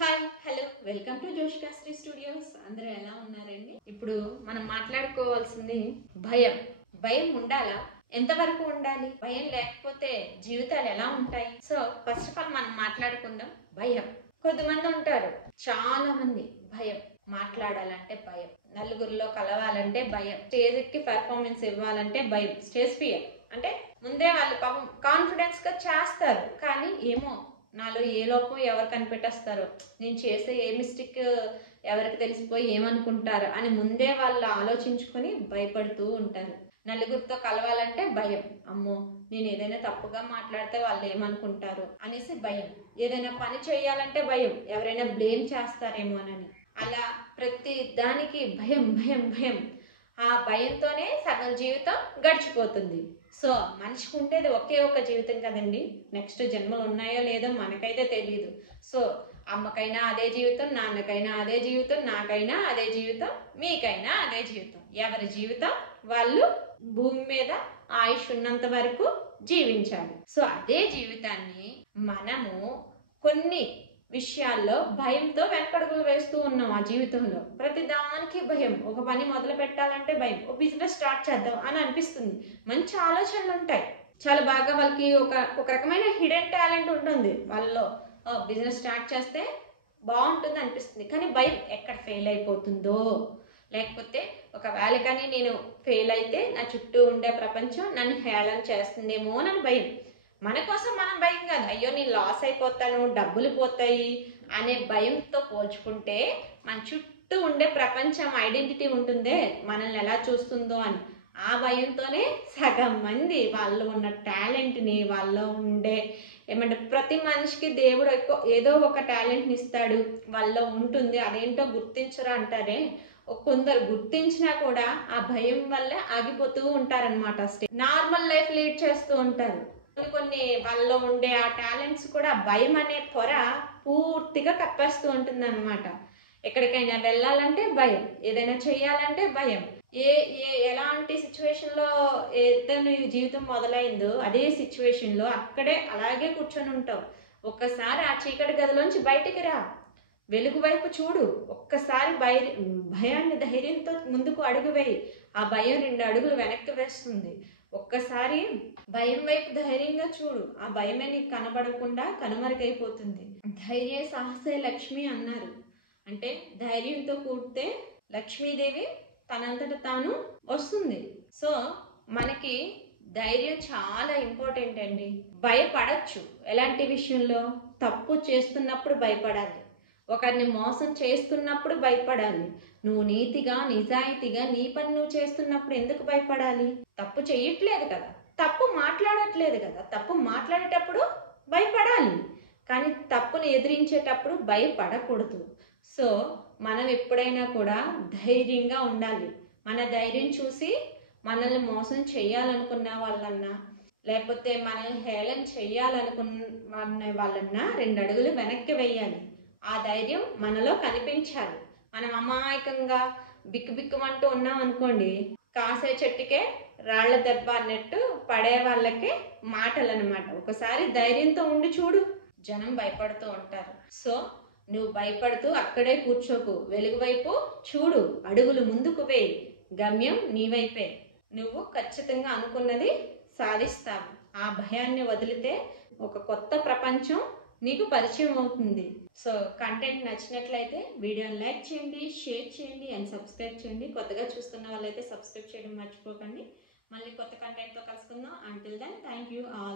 Hi hello welcome to Joshkashri studios. అందరూ ఎలా ఉన్నారండి? ఇప్పుడు మనం మాట్లాడుకోవాల్సింది భయం. భయం ఉండాలా? ఎంతవరకు ఉండాలి? భయం లేకపోతే జీవితాలు ఎలా ఉంటాయి? సో ఫస్ట్ ఆఫ్ ఆల్ మనం మాట్లాడుకుందాం భయం. కొద్దిమంది ఉంటారు, చాలా మంది భయం. మాట్లాడాలంటే భయం, నలుగురిలో కలవాలంటే భయం, స్టేజ్ ఎక్కి పెర్ఫార్మెన్స్ ఇవ్వాలంటే భయం, స్టేజ్ ఫియర్. అంటే ముందే వాళ్ళు పాపం కాన్ఫిడెన్స్ గా చేస్తారు, కానీ ఏమో నాలో ఏ లోపం ఎవరు కనిపెట్టేస్తారో, నేను చేసే ఏ మిస్టేక్ ఎవరికి తెలిసిపోయి ఏమనుకుంటారో అని ముందే వాళ్ళు ఆలోచించుకొని భయపడుతూ ఉంటారు. నలుగురితో కలవాలంటే భయం, అమ్మో నేను ఏదైనా తప్పుగా మాట్లాడితే వాళ్ళు ఏమనుకుంటారు అనేసి భయం. ఏదైనా పని చేయాలంటే భయం, ఎవరైనా బ్లేమ్ చేస్తారేమోనని. అలా ప్రతి దానికి భయం భయం భయం. ఆ భయంతోనే సగం జీవితం గడిచిపోతుంది. సో మనిషికి ఉండేది ఒకే ఒక జీవితం కదండి. నెక్స్ట్ జన్మలు ఉన్నాయో లేదో మనకైతే తెలియదు. సో అమ్మకైనా అదే జీవితం, నాన్నకైనా అదే జీవితం, నాకైనా అదే జీవితం, మీకైనా అదే జీవితం. ఎవరి జీవితం వాళ్ళు భూమి మీద ఆయుష్ ఉన్నంత వరకు జీవించాలి. సో అదే జీవితాన్ని మనము కొన్ని విషయాల్లో భయంతో వెనకడుగులు వేస్తూ ఉన్నాం. ఆ జీవితంలో ప్రతి దానికి భయం. ఒక పని మొదలు పెట్టాలంటే భయం, ఒక బిజినెస్ స్టార్ట్ చేద్దాం అని అనిపిస్తుంది, మంచి ఆలోచనలు ఉంటాయి, చాలా బాగా వాళ్ళకి ఒక రకమైన హిడెన్ టాలెంట్ ఉంటుంది వాళ్ళలో. బిజినెస్ స్టార్ట్ చేస్తే బాగుంటుంది అనిపిస్తుంది, కానీ భయం ఎక్కడ ఫెయిల్ అయిపోతుందో, లేకపోతే ఒకవేళ కానీ నేను ఫెయిల్ అయితే నా చుట్టూ ఉండే ప్రపంచం నన్ను హేళన చేస్తుందేమో అని భయం. మన కోసం మనం భయం కాదు, అయ్యో నేను లాస్ అయిపోతాను, డబ్బులు పోతాయి అనే భయంతో పోల్చుకుంటే మన చుట్టూ ఉండే ప్రపంచం ఐడెంటిటీ ఉంటుందే, మనల్ని ఎలా చూస్తుందో అని. ఆ భయంతోనే సగం మంది వాళ్ళు ఉన్న టాలెంట్ని, వాళ్ళలో ఉండే ఏమంటే ప్రతి మనిషికి దేవుడు ఏదో ఒక టాలెంట్ని ఇస్తాడు, వాళ్ళలో ఉంటుంది, అదేంటో గుర్తించరా అంటారే. కొందరు గుర్తించినా కూడా ఆ భయం వల్లే ఆగిపోతూ ఉంటారనమాట. నార్మల్ లైఫ్ లీడ్ చేస్తూ ఉంటారు. కొన్ని వాళ్ళలో ఉండే ఆ టాలెంట్స్ కూడా భయం అనే పొర పూర్తిగా కప్పేస్తూ ఉంటుంది అనమాట. ఎక్కడికైనా వెళ్ళాలంటే భయం, ఏదైనా చేయాలంటే భయం. ఏ ఏ ఎలాంటి సిచ్యువేషన్లో ఏదో నీ జీవితం మొదలైందో అదే సిచ్యువేషన్లో అక్కడే అలాగే కూర్చొని ఉంటావు. ఒక్కసారి ఆ చీకటి గదిలోంచి బయటికి రా, వెలుగు వైపు చూడు, ఒక్కసారి భయాన్ని ధైర్యంతో ముందుకు అడుగు వేయి. ఆ భయం 2 అడుగులు వెనక్కి వేస్తుంది. ఒక్కసారి భయం వైపు ధైర్యంగా చూడు, ఆ భయమే నీకు కనబడకుండా కనుమరుగైపోతుంది. ధైర్య సాహసే లక్ష్మి అన్నారు. అంటే ధైర్యంతో కూడితే లక్ష్మీదేవి తనంతట తాను వస్తుంది. సో మనకి ధైర్యం చాలా ఇంపార్టెంట్ అండి. భయపడచ్చు ఎలాంటి విషయంలో? తప్పు చేస్తున్నప్పుడు భయపడాలి, ఒకరిని మోసం చేస్తున్నప్పుడు భయపడాలి. నువ్వు నీతిగా నిజాయితీగా నీ పని నువ్వు చేస్తున్నప్పుడు ఎందుకు భయపడాలి? తప్పు చేయట్లేదు కదా, తప్పు మాట్లాడట్లేదు కదా, తప్పు మాట్లాడేటప్పుడు భయపడాలి, కానీ తప్పుని ఎదిరించేటప్పుడు భయపడకూడదు. సో మనం ఎప్పుడైనా కూడా ధైర్యంగా ఉండాలి. మన ధైర్యం చూసి మనల్ని మోసం చేయాలనుకున్న వాళ్ళన్నా, లేకపోతే మనల్ని హేళన చేయాలనుకున్న వాళ్ళన్నా 2 అడుగులు వెనక్కి వేయాలి. ఆ ధైర్యం మనలో కనిపించాలి. మనం అమాయకంగా బిక్కుబిక్కుమంటూ ఉన్నాం అనుకోండి, కాసే చెట్టుకే రాళ్ల దెబ్బ అన్నట్టు పడే వాళ్ళకే మాటలు అనమాట. ఒకసారి ధైర్యంతో ఉండి చూడు, జనం భయపడుతూ ఉంటారు. సో నువ్వు భయపడుతూ అక్కడే కూర్చోకు, వెలుగు వైపు చూడు, అడుగులు ముందుకు వేయి, గమ్యం నీ వైపే. నువ్వు ఖచ్చితంగా అనుకున్నది సాధిస్తావు. ఆ భయాన్ని వదిలితే ఒక కొత్త ప్రపంచం నీకు పరిచయం అవుతుంది. సో కంటెంట్ నచ్చినట్లయితే వీడియోని లైక్ చేయండి, షేర్ చేయండి అండ్ సబ్స్క్రైబ్ చేయండి. కొత్తగా చూస్తున్న వాళ్ళైతే సబ్స్క్రైబ్ చేయడం మర్చిపోకండి. మళ్ళీ కొత్త కంటెంట్తో కలుసుకుందాం. Until then thank you all.